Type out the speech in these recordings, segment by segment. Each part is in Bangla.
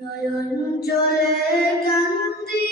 নয়ন জলে কান্দি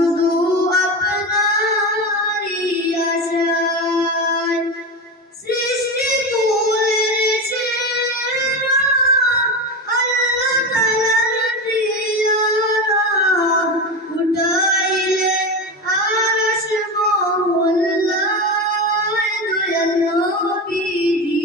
শুধু আপনারই আশায়। সৃষ্টি করেছে আল্লাহ তাআলার প্রিয়রা উঠাইলে আরশ মহল্লায় দয়াল নবীজি।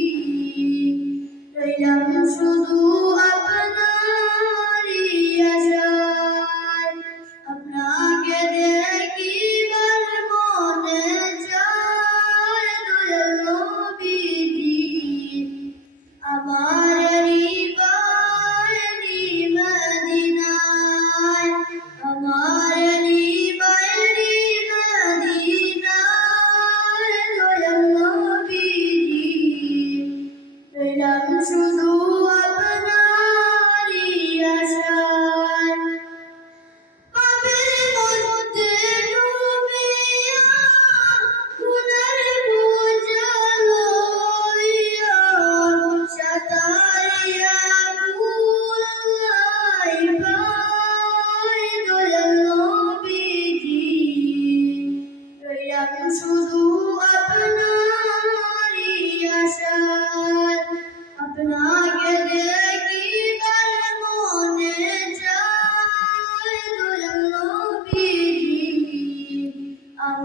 learn from